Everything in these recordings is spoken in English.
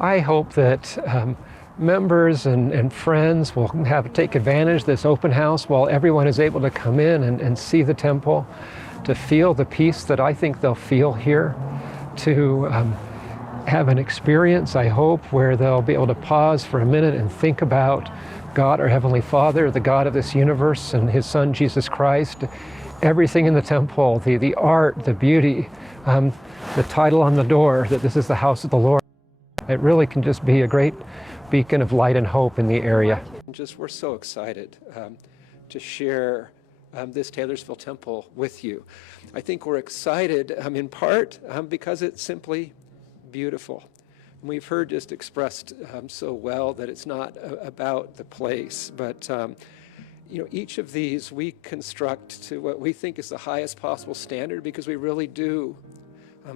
I hope that members and friends will take advantage of this open house while everyone is able to come in and see the temple, to feel the peace that I think they'll feel here, to have an experience, I hope, where they'll be able to pause for a minute and think about God, our Heavenly Father, the God of this universe, and His Son, Jesus Christ. Everything in the temple, the art, the beauty, the title on the door that this is the house of the Lord. It really can just be a great beacon of light and hope in the area. We're so excited to share this Taylorsville temple with you. I think we're excited in part because it's simply beautiful. We've heard just expressed so well that it's not about the place, but each of these we construct to what we think is the highest possible standard, because we really do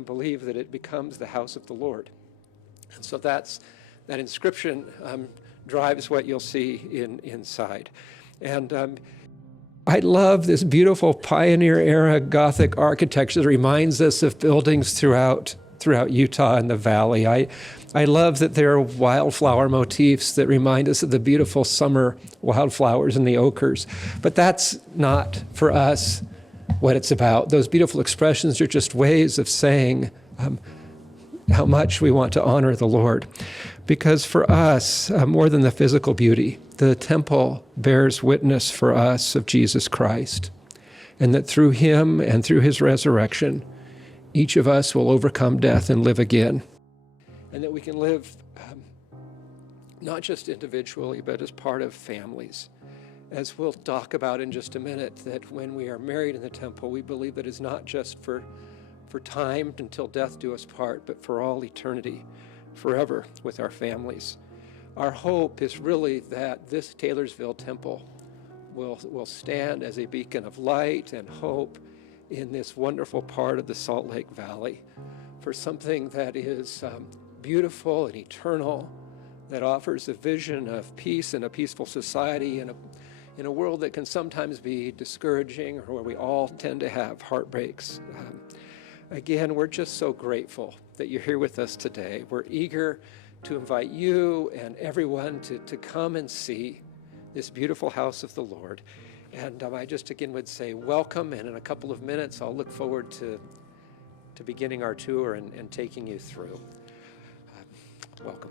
believe that it becomes the house of the Lord. And so that inscription drives what you'll see inside. And I love this beautiful pioneer era Gothic architecture that reminds us of buildings throughout Utah and the valley. I love that there are wildflower motifs that remind us of the beautiful summer wildflowers and the ochres. But that's not for us what it's about. Those beautiful expressions are just ways of saying how much we want to honor the Lord. Because for us, more than the physical beauty, the temple bears witness for us of Jesus Christ, and that through Him and through His resurrection, each of us will overcome death and live again. And that we can live not just individually, but as part of families. As we'll talk about in just a minute, that when we are married in the temple, we believe that it's not just for time until death do us part, but for all eternity, forever with our families. Our hope is really that this Taylorsville temple will stand as a beacon of light and hope in this wonderful part of the Salt Lake Valley, for something that is beautiful and eternal, that offers a vision of peace and a peaceful society in a world that can sometimes be discouraging, or where we all tend to have heartbreaks. Again, we're just so grateful that you're here with us today. We're eager to invite you and everyone to come and see this beautiful house of the Lord. And I just again would say welcome, and in a couple of minutes I'll look forward to beginning our tour and taking you through. Welcome.